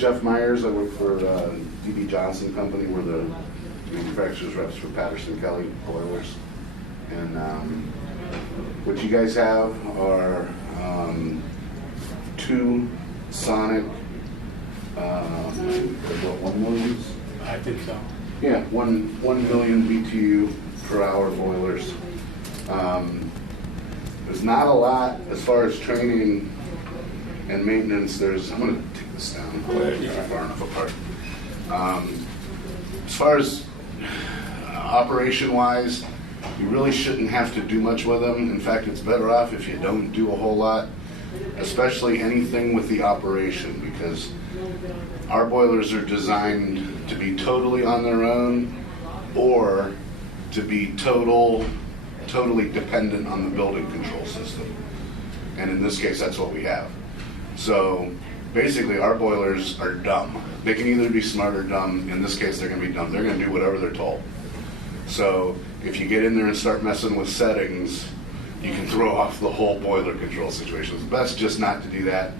Jeff Myers. I work for D.B. Johnson Company. We're the manufacturer's reps for Patterson Kelly boilers. And what you guys have are two Sonic 1 million? I think so. Yeah, 1 million BTU per hour boilers. There's not a lot as far as training and maintenance. I'm going to take this down. They're far enough apart. As far as operation-wise, you really shouldn't have to do much with them. In fact, it's better off if you don't do a whole lot, especially anything with the operation, because our boilers are designed to be totally on their own or to be totally dependent on the building control system. And in this case, that's what we have. So basically, our boilers are dumb. They can either be smart or dumb. In this case, they're going to be dumb. They're going to do whatever they're told. So if you get in there and start messing with settings, you can throw off the whole boiler control situation. It's best just not to do that.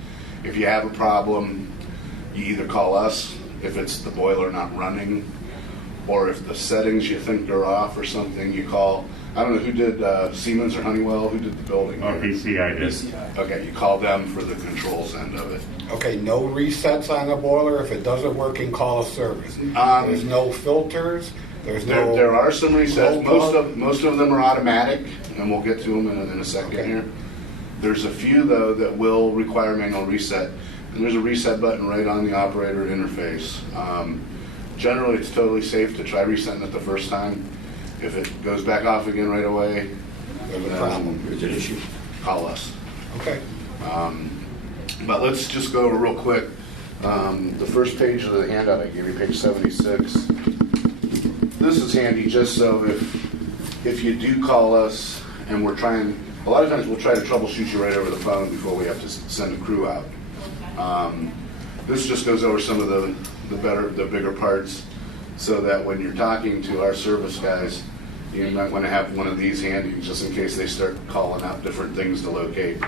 If you have a problem, you either call us if it's the boiler not running, or if the settings you think are off or something, you call. I don't know who did Siemens or Honeywell. Who did the building? Oh, PCI did. Okay, you call them for the controls end of it. Okay, no resets on the boiler. If it doesn't work, you can call a service. There's no filters. There are some resets. Most of them are automatic, and we'll get to them in a second here. There's a few though that will require manual reset, and there's a reset button right on the operator interface. Generally, it's totally safe to try resetting it the first time. If it goes back off again right away, there's a problem. There's an issue. Call us. Okay. But let's just go over real quick. The first page of the handout I gave you, page 76. This is handy just so if you do call us and we're trying, a lot of times we'll try to troubleshoot you right over the phone before we have to send a crew out. This just goes over some of the bigger parts, so that when you're talking to our service guys, you might want to have one of these handy just in case they start calling out different things to locate.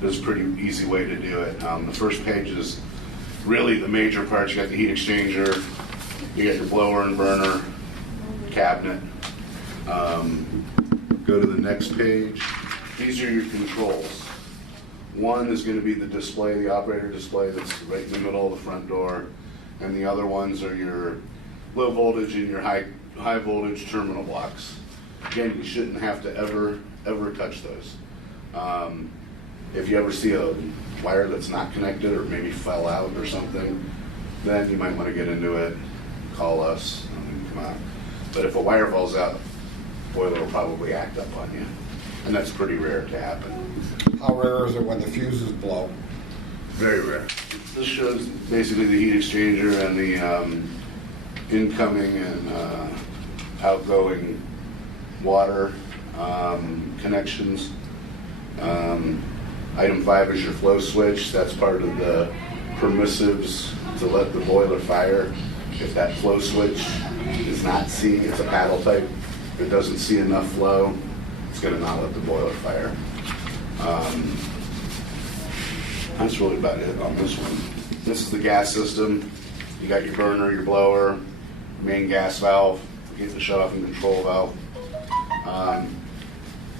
There's a pretty easy way to do it. The first page is really the major parts. You got the heat exchanger, you got your blower and burner, cabinet. Go to the next page. These are your controls. One is going to be the display, the operator display that's right in the middle of the front door, and the other ones are your low voltage and your high voltage terminal blocks. Again, you shouldn't have to ever touch those. If you ever see a wire that's not connected or maybe fell out or something, then you might want to get into it, call us, and come out. But if a wire falls out, the boiler will probably act up on you, and that's pretty rare to happen. How rare is it when the fuses blow? Very rare. This shows basically the heat exchanger and the incoming and outgoing water connections. Item 5 is your flow switch. That's part of the permissives to let the boiler fire. If that flow switch is not seeing, it's a paddle type, if it doesn't see enough flow, it's going to not let the boiler fire. That's really about it on this one. This is the gas system. You got your burner, your blower, main gas valve, the shut off and control valve.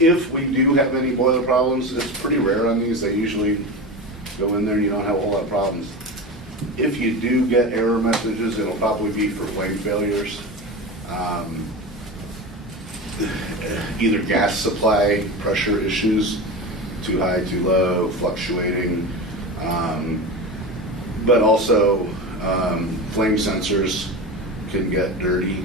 If we do have any boiler problems, it's pretty rare on these. They usually go in there and you don't have a whole lot of problems. If you do get error messages, it'll probably be for flame failures. Either gas supply pressure issues, too high, too low, fluctuating, but also flame sensors can get dirty.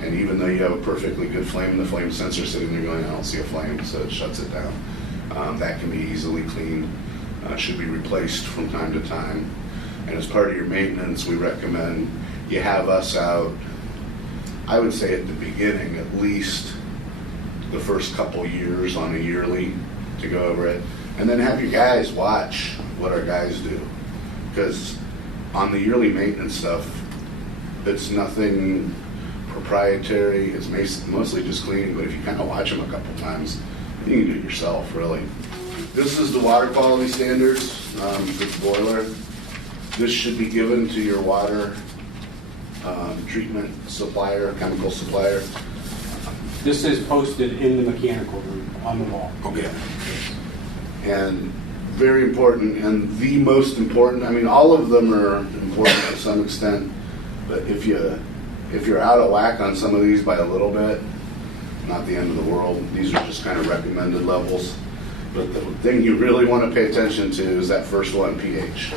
And even though you have a perfectly good flame, the flame sensor sitting there going, I don't see a flame, so it shuts it down. That can be easily cleaned, should be replaced from time to time. And as part of your maintenance, we recommend you have us out, I would say at the beginning, at least the first couple years on a yearly to go over it. And then have your guys watch what our guys do. Because on the yearly maintenance stuff, it's nothing proprietary. It's mostly just cleaning, but if you kind of watch them a couple times, you can do it yourself, really. This is the water quality standards for the boiler. This should be given to your water treatment supplier, chemical supplier. This is posted in the mechanical room on the wall. Okay. And very important, and the most important, I mean, all of them are important to some extent, but if you're out of whack on some of these by a little bit, not the end of the world. These are just kind of recommended levels. But the thing you really want to pay attention to is that first one, pH.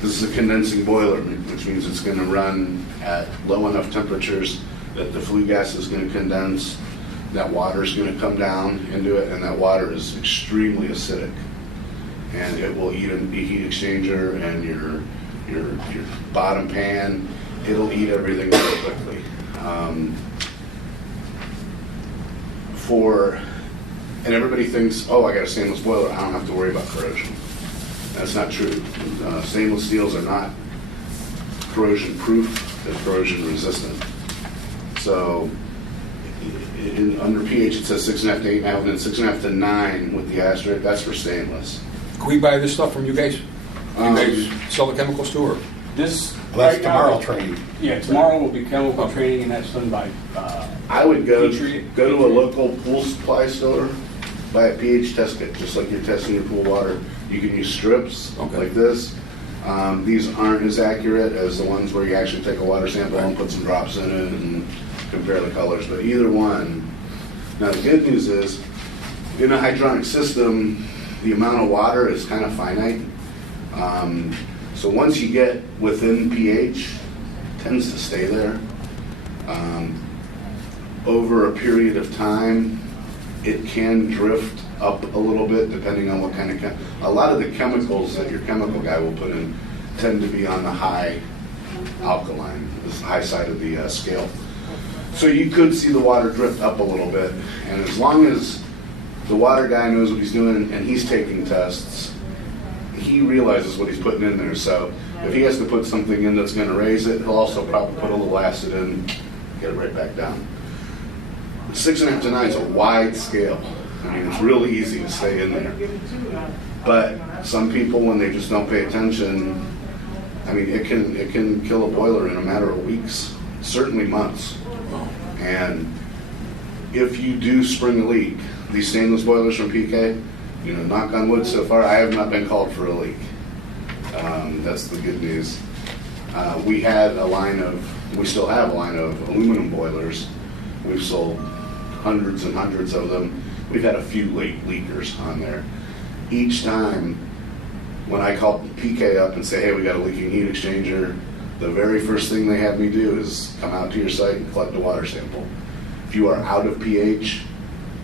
This is a condensing boiler, which means it's going to run at low enough temperatures that the flue gas is going to condense, that water is going to come down into it, and that water is extremely acidic. And it will eat a heat exchanger and your bottom pan. It'll eat everything very quickly. And everybody thinks, oh, I got a stainless boiler, I don't have to worry about corrosion. That's not true. Stainless steels are not corrosion proof, they're corrosion resistant. So under pH it says 6.5 to 8.5, and then 6.5 to 9 with the asterisk, that's for stainless. Can we buy this stuff from you guys? You guys sell the chemicals too, or? This Well, that's right now- tomorrow training. Yeah, tomorrow will be chemical training, and that's done by. I would go Patriot. to a local pool supply store, buy a pH test kit, just like you're testing your pool water. You can use strips like this. These aren't as accurate as the ones where you actually take a water sample and put some drops in it and compare the colors, but either one. Now the good news is, in a hydronic system, the amount of water is kind of finite. So once you get within pH, it tends to stay there. Over a period of time, it can drift up a little bit depending on what kind of a lot of the chemicals that your chemical guy will put in tend to be on the high alkaline, this high side of the scale. So you could see the water drift up a little bit, and as long as the water guy knows what he's doing and he's taking tests, he realizes what he's putting in there. So if he has to put something in that's going to raise it, he'll also probably put a little acid in, get it right back down. 6.5 to 9 is a wide scale. I mean, it's really easy to stay in there. But some people, when they just don't pay attention, I mean, it can kill a boiler in a matter of weeks, certainly months. And if you do spring a leak, these stainless boilers from PK, you know, knock on wood, so far I have not been called for a leak. That's the good news. We still have a line of aluminum boilers. We've sold hundreds and hundreds of them. We've had a few leakers on there. Each time when I call PK up and say, hey, we got a leaking heat exchanger, the very first thing they have me do is come out to your site and collect a water sample. If you are out of pH,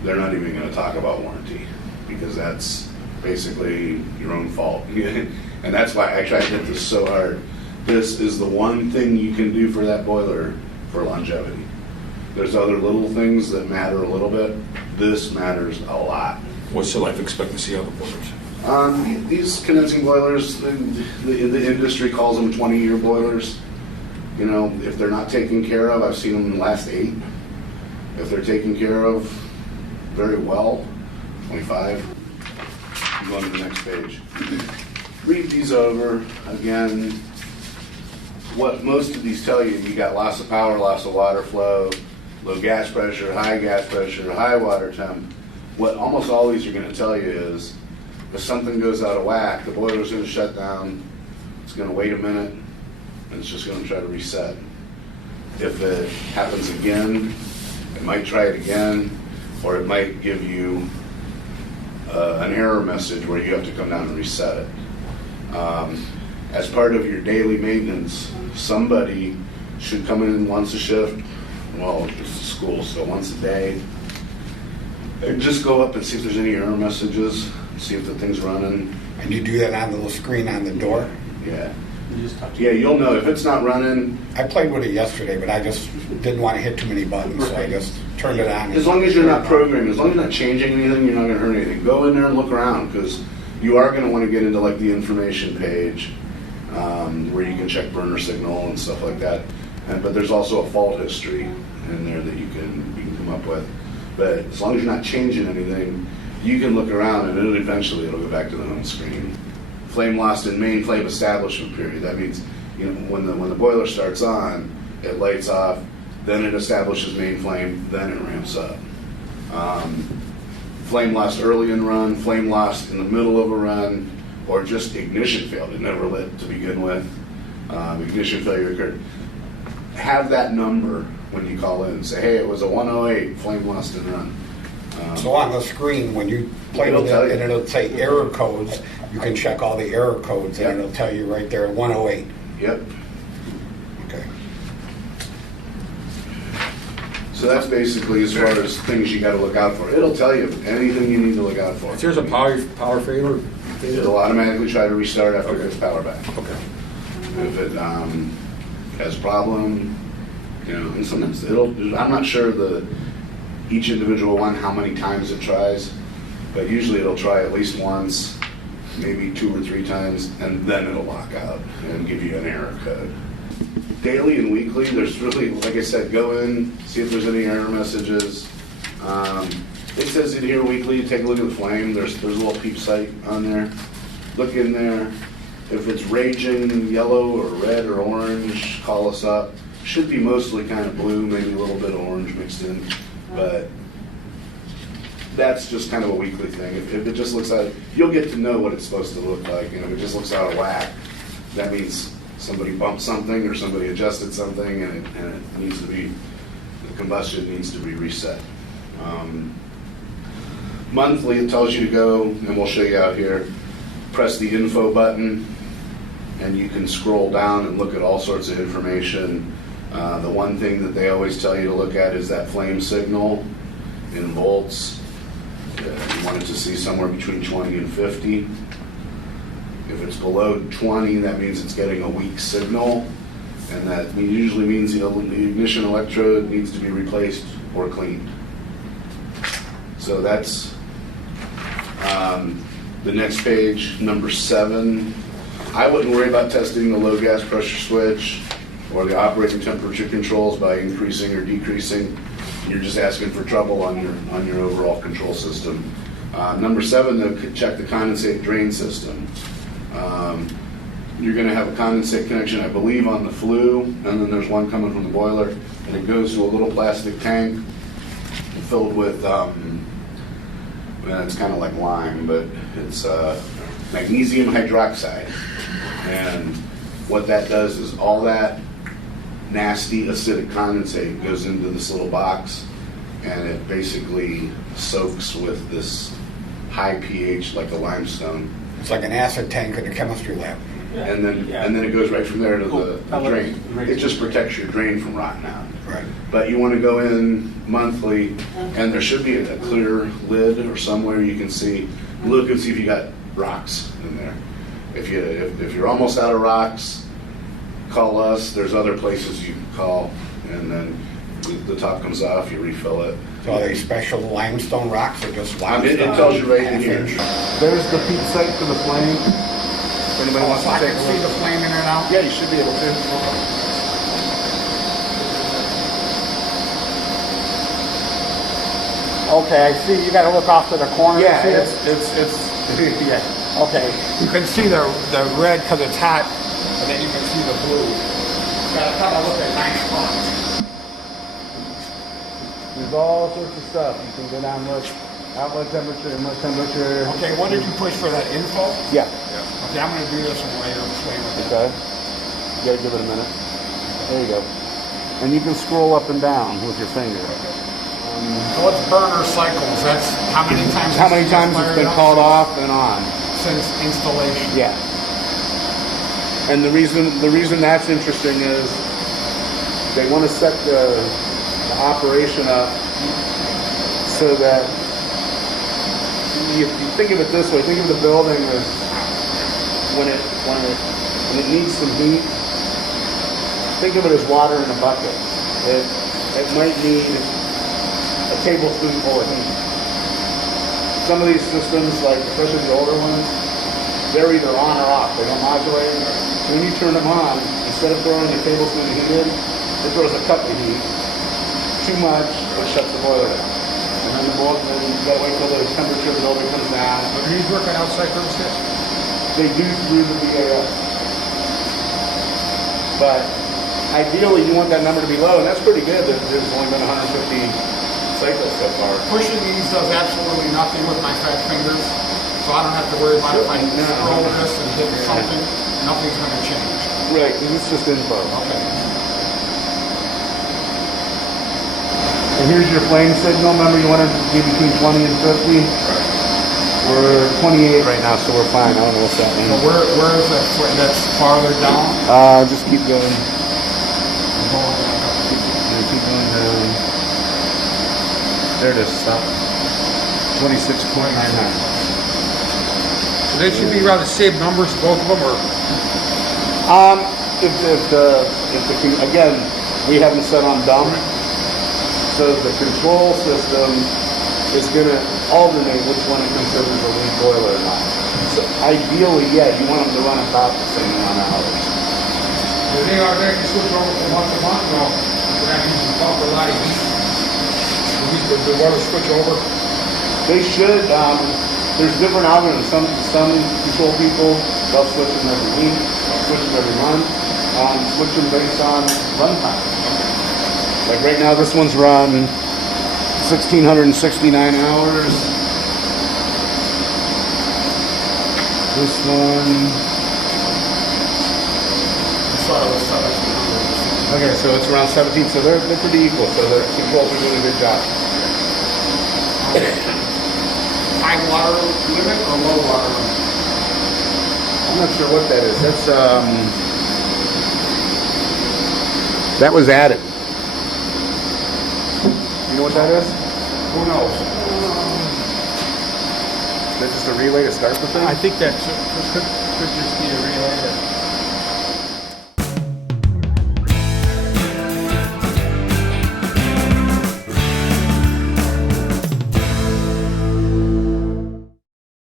they're not even going to talk about warranty, because that's basically your own fault. And that's why I try to hit this so hard. This is the one thing you can do for that boiler for longevity. There's other little things that matter a little bit. This matters a lot. What's the life expectancy of the boilers? These condensing boilers, the industry calls them 20-year boilers. You know, if they're not taken care of, I've seen them last 8. If they're taken care of very well, 25. I'm going to the next page. Read these over. Again, what most of these tell you, you got loss of power, loss of water flow, low gas pressure, high water temp. What almost all these are going to tell you is, if something goes out of whack, the boiler's going to shut down, it's going to wait a minute, and it's just going to try to reset. If it happens again, it might try it again, or it might give you an error message where you have to come down and reset it. As part of your daily maintenance, somebody should come in once a shift, well, it's school, so once a day, and just go up and see if there's any error messages, see if the thing's running. And you do that on the little screen on the door? Yeah. You just touch it. Yeah, you'll know if it's not running. I played with it yesterday, but I just didn't want to hit too many buttons, so I just turned it on. As long as you're not programming, as long as you're not changing anything, you're not going to hurt anything. Go in there and look around, because you are going to want to get into like the information page where you can check burner signal and stuff like that. But there's also a fault history in there that you can come up with. But as long as you're not changing anything, you can look around and it'll go back to the home screen flame lost in main flame establishment period. That means, you know, when the boiler starts on, it lights off, then it establishes main flame, then it ramps up. Flame lost early in run, flame lost in the middle of a run, or just ignition failed. It never lit to begin with. Ignition failure occurred. Have that number when you call in. Say, hey, it was a 108, flame lost in run. So on the screen, when you play It'll with tell it you. and it'll say error codes, you can check all the error codes and Yeah. it'll tell you right there, 108. Yep. Okay. So that's basically as far as things you got to look out for. It'll tell you anything you need to look out for. If there's a power failure, It'll automatically try to restart after it gets power back. okay. If it has a problem, you know, and sometimes I'm not sure each individual one, how many times it tries, but usually it'll try at least once, maybe 2 or 3 times, and then it'll lock out and give you an error code. Daily and weekly, there's really, like I said, go in, see if there's any error messages. It says in here weekly, take a look at the flame. There's a little peep sight on there. Look in there. If it's raging yellow or red or orange, call us up. Should be mostly kind of blue, maybe a little bit of orange mixed in, but that's just kind of a weekly thing. If it just looks like, you'll get to know what it's supposed to look like. You know, if it just looks out of whack, that means somebody bumped something or somebody adjusted something, and it needs to be, the combustion needs to be reset. Monthly, it tells you to go, and we'll show you out here, press the info button, and you can scroll down and look at all sorts of information. The one thing that they always tell you to look at is that flame signal in volts. You want it to see somewhere between 20 and 50. If it's below 20, that means it's getting a weak signal, and that usually means the ignition electrode needs to be replaced or cleaned. So that's the next page, number 7. I wouldn't worry about testing the low gas pressure switch or the operating temperature controls by increasing or decreasing. You're just asking for trouble on your overall control system. Number 7, though, check the condensate drain system. You're going to have a condensate connection, I believe, on the flue, and then there's one coming from the boiler, and it goes to a little plastic tank filled with, it's kind of like lime, but it's magnesium hydroxide. And what that does is all that nasty acidic condensate goes into this little box, and it basically soaks with this high pH like a limestone. It's like an acid tank in a chemistry lab. And then it goes right from there to the drain. It just protects your drain from rotting out. Right. But you want to go in monthly, and there should be a clear lid or somewhere you can see. Look and see if you got rocks in there. If you're almost out of rocks, call us. There's other places you can call, and then the top comes off. You refill it. So are they special limestone rocks or just limestone? It tells you right in here. There's the peak site for the flame. If anybody wants So to I take can a see look. the flame in there now? Yeah, you should be able to. Okay, I see. You gotta look off to the corner to see it? it's yeah. Okay. You can see the red because it's hot, and then you can see the blue. Gotta come and look at 9 o'clock. There's all sorts of stuff. You can go down and look. Outlet temperature, inlet temperature. Okay, what did you push for that info? Yeah. Okay, I'm gonna do this one later. Explain what that Okay. You gotta give it a minute. There you go. And you can scroll up and down with your finger. So what's burner cycles? That's how many times? How many times it's been called off and on? Since installation. Yeah. And the reason that's interesting is they want to set the operation up so that you think of it this way. Think of the building as when it needs some heat. Think of it as water in a bucket. It might need a tablespoonful of heat. Some of these systems, like especially the older ones, they're either on or off. They don't modulate. So when you turn them on, instead of throwing a tablespoon of heat in, it throws a cup of heat. Too much, it shuts the boiler down. And then you gotta wait till the temperature of the building comes down. Are these working outside thermostats? They do through the BAS. But ideally, you want that number to be low, and that's pretty good. There's only been 150 cycles so far. Pushing these does absolutely nothing with my fat fingers, so I don't have to worry about if I scroll this and hit something, nothing's going to change. Right, because it's just info. Okay. And here's your flame signal. Remember, you want to be between 20 and 50? We're 28 right now, so we're fine. I don't know what's that So mean. where is that foot? That's farther down? Just keep going. Oh, Keep going down. There it is. Stop. 26.99. so they should be around the same numbers, both of them, or? Again, we haven't set on dumb, so the control system is going to alternate which one it considers a leak boiler or not. So ideally, yeah, you want them to run about the same amount of hours. Do they automatically switch over from month to month? No. They're not using pump or light heat. Do the water switch over? They should. There's different algorithms. Some control people, they'll switch them every week, switch them every month, switch them based on runtime. Like right now, this one's run 1,669 hours. This one. Okay, so it's around 17. So they're pretty equal. So the controls are doing a good job. High water limit or low water limit? I'm not sure what that is. That's that was added. You know what that is? Who knows? That's just a relay to start the thing? I think that could just be a relay that